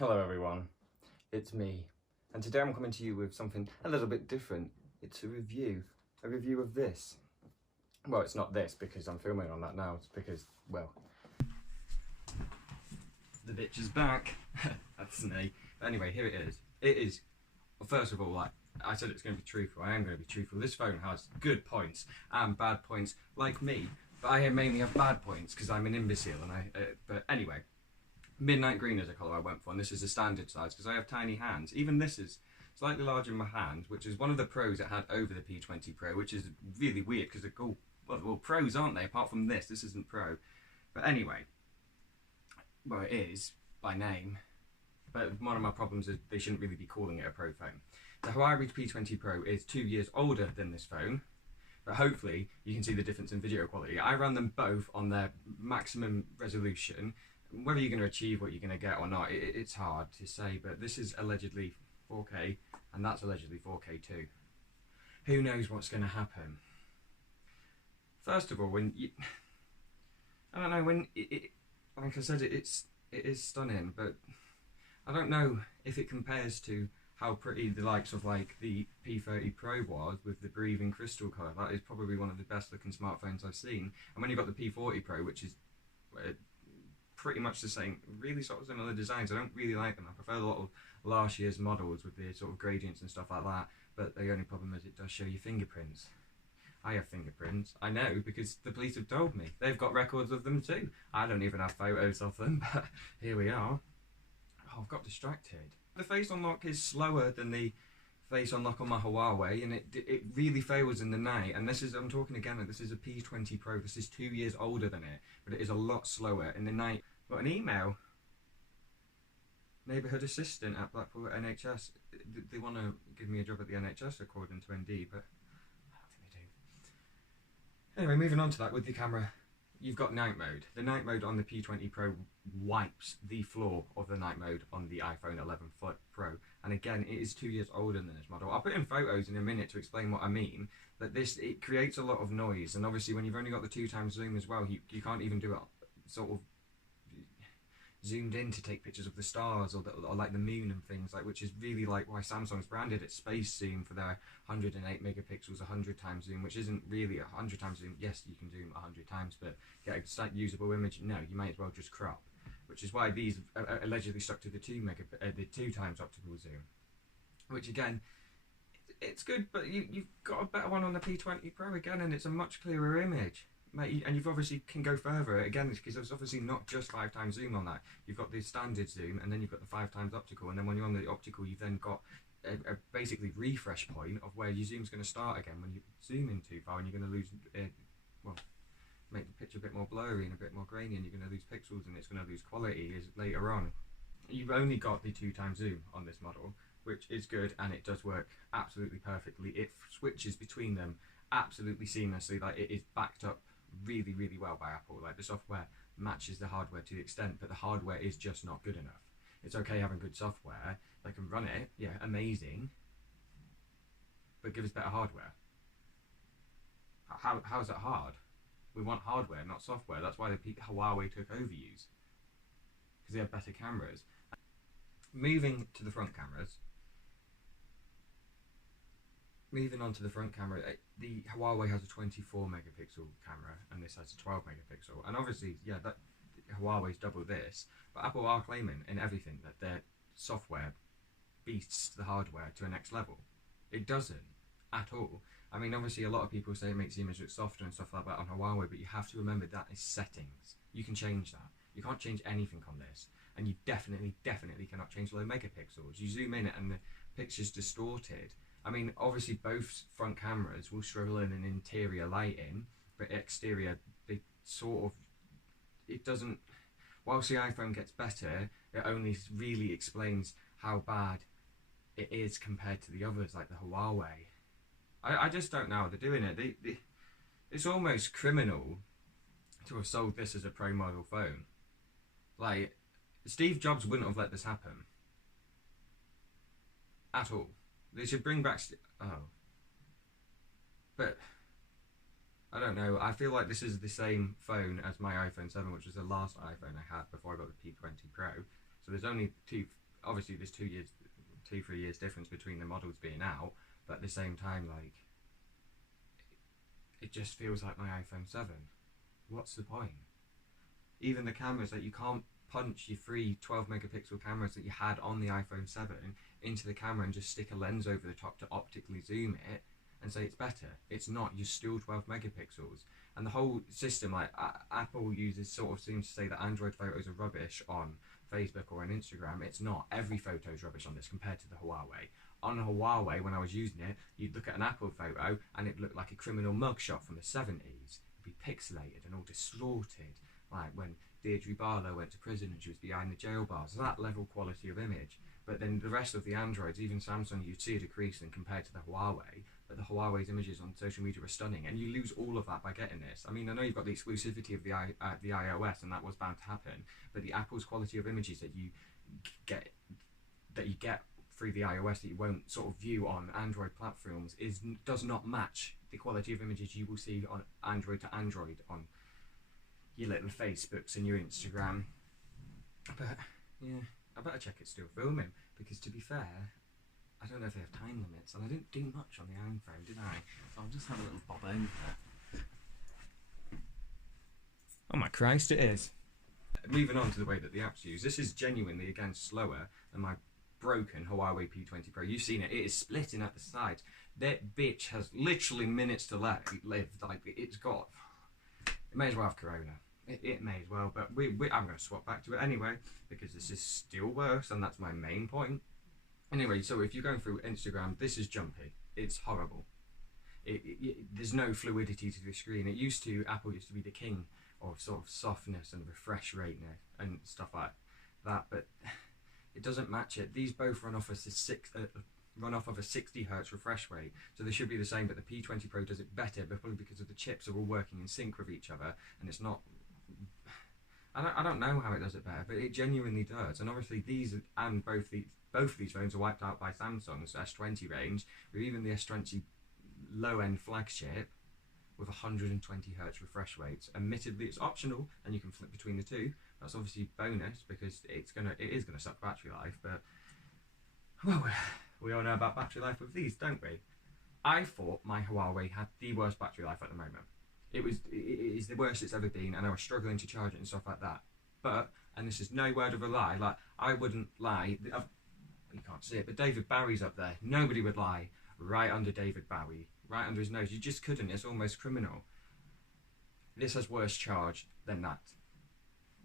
Hello everyone, it's me, and today I'm coming to you with something a little bit different. It's a review of this. Well, it's not this because I'm filming on that now, it's because, well, the bitch is back. That's me. But anyway, here it is. It is, well, first of all, like I said, it's going to be truthful. I am going to be truthful. This phone has good points and bad points, like me, but I mainly have bad points because I'm an imbecile, and but anyway. Midnight green is a colour I went for, and this is a standard size because I have tiny hands. Even this is slightly larger in my hand, which is one of the pros it had over the P20 Pro, which is really weird because they're all, well, pros, aren't they? Apart from this isn't pro. But anyway, well, it is by name, but one of my problems is they shouldn't really be calling it a pro phone. The Huawei P20 Pro is 2 years older than this phone, but hopefully you can see the difference in video quality. I ran them both on their maximum resolution. Whether you're going to achieve what you're going to get or not, it's hard to say, but this is allegedly 4K, and that's allegedly 4K too. Who knows what's going to happen? First of all, I don't know, like I said, it is stunning, but I don't know if it compares to how pretty the likes of like the P30 Pro was with the breathing crystal colour. That is probably one of the best looking smartphones I've seen. And when you've got the P40 Pro, which is pretty much the same, really sort of similar designs. I don't really like them. I prefer a lot of last year's models with the sort of gradients and stuff like that, but the only problem is it does show you fingerprints. I have fingerprints. I know because the police have told me. They've got records of them too. I don't even have photos of them, but here we are. Oh, I've got distracted. The face unlock is slower than the face unlock on my Huawei, and it really fails in the night. And this is, I'm talking again, this is a P20 Pro. This is 2 years older than it, but it is a lot slower in the night. Got an email. Neighbourhood assistant at Blackpool NHS. They want to give me a job at the NHS according to Indeed, but I don't think they do. Anyway, moving on to that, with the camera, you've got night mode. The night mode on the P20 Pro wipes the floor of the night mode on the iPhone 11 Pro. And again, it is 2 years older than this model. I'll put in photos in a minute to explain what I mean. That it creates a lot of noise, and obviously when you've only got the 2x zoom as well, you can't even do it sort of zoomed in to take pictures of the stars or like the moon and things, like, which is really like why Samsung's branded it space zoom for their 108 megapixels 100x zoom, which isn't really a 100x zoom. Yes, you can zoom 100 times, but get a usable image, no, you might as well just crop, which is why these are allegedly stuck to the 2x optical zoom, which again, it's good, but you've got a better one on the P20 Pro again, and it's a much clearer image. Mate, and you've obviously can go further again because there's obviously not just 5x zoom on that. You've got the standard zoom, and then you've got the 5x optical, and then when you're on the optical, you've then got a basically refresh point of where your zoom's going to start again when you zoom in too far, and you're going to lose, well, make the picture a bit more blurry and a bit more grainy, and you're going to lose pixels, and it's going to lose quality later on. You've only got the 2x zoom on this model, which is good, and it does work absolutely perfectly. It switches between them absolutely seamlessly. Like, it is backed up really, really well by Apple. Like, the software matches the hardware to the extent, but the hardware is just not good enough. It's okay having good software, they can run it, yeah, amazing, but give us better hardware. How's that hard? We want hardware, not software. That's why Huawei took over use, because they have better cameras. Moving to the front cameras, moving on to the front camera, the Huawei has a 24 megapixel camera, and this has a 12 megapixel. And obviously, yeah, that Huawei's double this, but Apple are claiming in everything that their software beats the hardware to a next level. It doesn't at all. I mean, obviously, a lot of people say it makes the image look softer and stuff like that on Huawei, but you have to remember that is settings. You can change that. You can't change anything on this, and you definitely cannot change low megapixels. You zoom in and the picture's distorted. I mean, obviously both front cameras will struggle in an interior lighting, but exterior, they sort of, it doesn't, whilst the iPhone gets better, it only really explains how bad it is compared to the others, like the Huawei. I just don't know how they're doing it. It's almost criminal to have sold this as a pro model phone. Like, Steve Jobs wouldn't have let this happen. At all. They should bring back... But I don't know. I feel like this is the same phone as my iPhone 7, which was the last iPhone I had before I got the P20 Pro. So there's only two obviously there's 3 years difference between the models being out, but at the same time, like, it just feels like my iPhone 7. What's the point? Even the cameras, like, you can't punch your free 12 megapixel cameras that you had on the iPhone 7 into the camera and just stick a lens over the top to optically zoom it and say it's better. It's not. You're still 12 megapixels. And the whole system, like, Apple seems to say that Android photos are rubbish on Facebook or on Instagram. It's not. Every photo is rubbish on this compared to the Huawei. On a Huawei, when I was using it, you'd look at an Apple photo and it looked like a criminal mugshot from the 70s. It'd be pixelated and all distorted, like when Deirdre Barlow went to prison and she was behind the jail bars. That level quality of image. But then the rest of the Androids, even Samsung, you'd see a decrease in compared to the Huawei. But the Huawei's images on social media are stunning, and you lose all of that by getting this. I mean, I know you've got the exclusivity of the iOS, and that was bound to happen. But the Apple's quality of images that you get through the iOS that you won't sort of view on Android platforms does not match the quality of images you will see on Android to Android on your little Facebooks and your Instagram. But yeah, I better check it's still filming, because to be fair, I don't know if they have time limits, and I didn't do much on the iPhone, did I? So I'll just have a little bob over. Oh my Christ, it is. Moving on to the way that the app's used, this is genuinely, again, slower than my broken Huawei P20 Pro. You've seen it, it is splitting at the sides. That bitch has literally minutes to live. Like, it's got... It may as well have Corona. It may as well, but I'm going to swap back to it anyway, because this is still worse, and that's my main point. Anyway, so if you're going through Instagram, this is jumpy. It's horrible. There's no fluidity to the screen. Apple used to be the king of sort of softness and refresh rate and stuff like that, but it doesn't match it. These both run off of a 60 hertz refresh rate, so they should be the same, but the P20 Pro does it better, but probably because of the chips are all working in sync with each other, and it's not... I don't know how it does it better, but it genuinely does. And obviously these and both of these phones are wiped out by Samsung's S20 range, with even the S20 low-end flagship with 120 hertz refresh rates. Admittedly, it's optional, and you can flip between the two. That's obviously bonus, because it is gonna suck battery life. But well, we all know about battery life with these, don't we? I thought my Huawei had the worst battery life at the moment. It is the worst it's ever been, and I was struggling to charge it and stuff like that. But, and this is no word of a lie, like, I wouldn't lie, you can't see it, but David Bowie's up there. Nobody would lie right under David Bowie, right under his nose. You just couldn't. It's almost criminal. This has worse charge than that.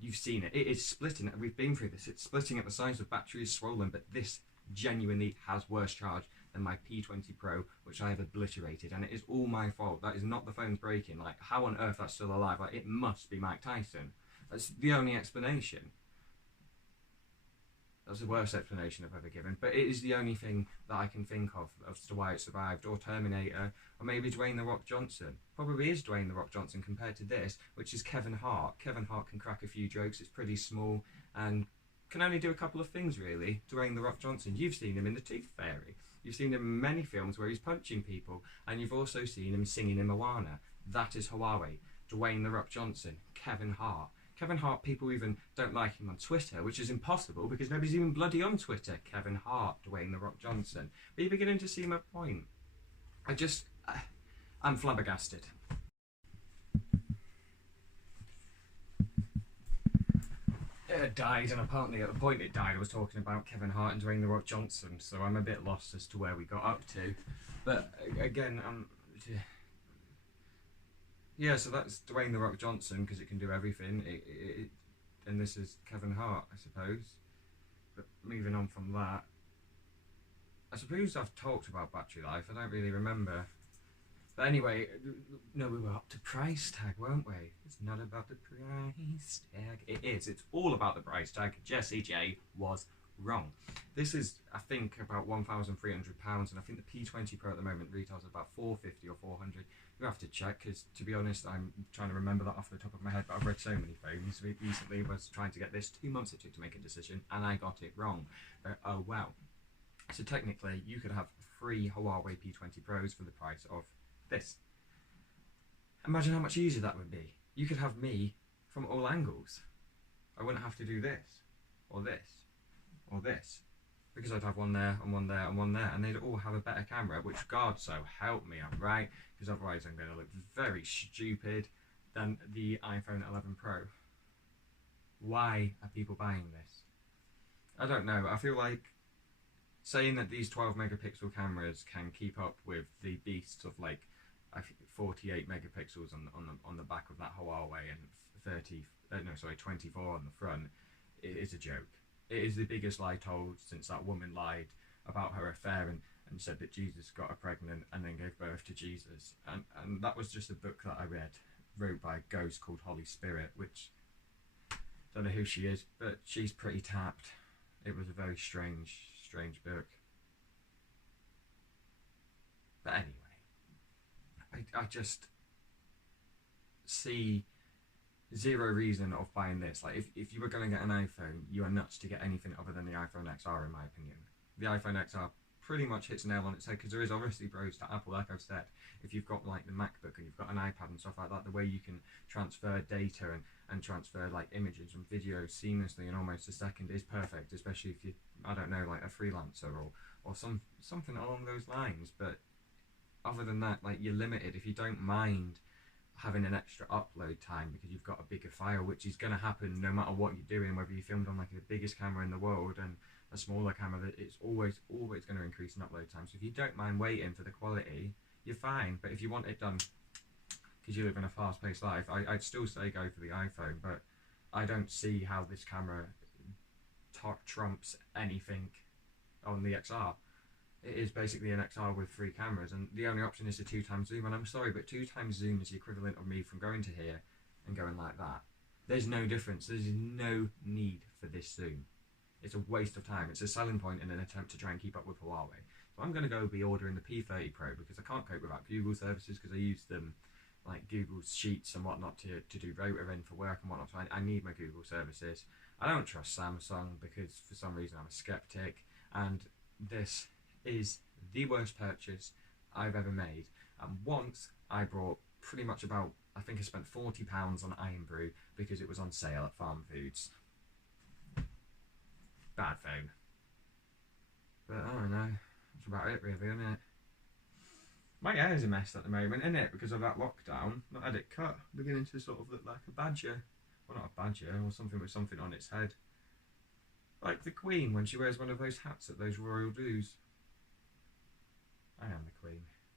You've seen it. It is splitting. We've been through this. It's splitting at the sides. The battery is swollen, but this genuinely has worse charge than my P20 Pro, which I have obliterated, and it is all my fault. That is not the phone's breaking. Like, how on earth that's still alive? Like, it must be Mike Tyson. That's the only explanation. That's the worst explanation I've ever given, but it is the only thing that I can think of as to why it survived, or Terminator, or maybe Dwayne "The Rock" Johnson. Probably is Dwayne "The Rock" Johnson compared to this, which is Kevin Hart. Kevin Hart can crack a few jokes, it's pretty small, and can only do a couple of things, really. Dwayne "The Rock" Johnson, you've seen him in The Tooth Fairy. You've seen him in many films where he's punching people, and you've also seen him singing in Moana. That is Huawei. Dwayne "The Rock" Johnson, Kevin Hart. Kevin Hart, people even don't like him on Twitter, which is impossible because nobody's even bloody on Twitter. Kevin Hart, Dwayne "The Rock" Johnson. But you're beginning to see my point. I'm flabbergasted. It died, and apparently at the point it died I was talking about Kevin Hart and Dwayne "The Rock" Johnson, so I'm a bit lost as to where we got up to. But again, yeah, so that's Dwayne "The Rock" Johnson, because it can do everything. And this is Kevin Hart, I suppose. But moving on from that, I suppose I've talked about battery life. I don't really remember. But anyway, no, we were up to price tag, weren't we? It's not about the price tag. It is. It's all about the price tag. Jessie J was wrong. This is, I think, about £1,300, and I think the P20 Pro at the moment retails at about £450 or £400. You have to check, because to be honest, I'm trying to remember that off the top of my head, but I've read so many phones. Recently was trying to get this 2 months it took to make a decision, and I got it wrong. Oh well. So technically, you could have 3 Huawei P20 Pros for the price of this. Imagine how much easier that would be. You could have me from all angles. I wouldn't have to do this, or this, or this. Because I'd have one there and one there and one there, and they'd all have a better camera, which God so help me, I'm right, because otherwise I'm going to look very stupid than the iPhone 11 Pro. Why are people buying this? I don't know. I feel like saying that these 12 megapixel cameras can keep up with the beasts of like 48 megapixels on the back of that Huawei and 24 on the front, it is a joke. It is the biggest lie told since that woman lied about her affair and said that Jesus got her pregnant and then gave birth to Jesus. And that was just a book that I read, wrote by a ghost called Holy Spirit, which, don't know who she is, but she's pretty tapped. It was a very strange book. But anyway, I just see zero reason of buying this. Like, if you were going to get an iPhone, you are nuts to get anything other than the iPhone XR, in my opinion. The iPhone XR pretty much hits a nail on its head, because there is obviously pros to Apple, like I've said. If you've got like the MacBook and you've got an iPad and stuff like that, the way you can transfer data and transfer like images and videos seamlessly in almost a second is perfect, especially if you, I don't know, like a freelancer or something along those lines. But other than that, like, you're limited. If you don't mind having an extra upload time because you've got a bigger file, which is going to happen no matter what you're doing, whether you filmed on like the biggest camera in the world and a smaller camera, that it's always going to increase in upload time. So if you don't mind waiting for the quality, you're fine. But if you want it done because you live in a fast-paced life, I'd still say go for the iPhone. But I don't see how this camera trumps anything on the XR. It is basically an XR with 3 cameras, and the only option is a 2x zoom. And I'm sorry, but 2x zoom is the equivalent of me from going to here and going like that. There's no difference. There's no need for this zoom. It's a waste of time. It's a selling point in an attempt to try and keep up with Huawei. So I'm going to go be ordering the P30 Pro because I can't cope without Google services, because I use them like Google Sheets and whatnot to do rotor in for work and whatnot. So I need my Google services. I don't trust Samsung because for some reason I'm a skeptic, and this is the worst purchase I've ever made. And once I brought pretty much about, I think I spent £40 on Iron Brew because it was on sale at Farm Foods. Bad phone. But I don't know, that's about it really, isn't it? My hair's a mess at the moment, isn't it? Because of that lockdown. Not had it cut. Beginning to sort of look like a badger. Well, not a badger, or something with something on its head. Like the Queen when she wears one of those hats at those royal do's. I am the Queen.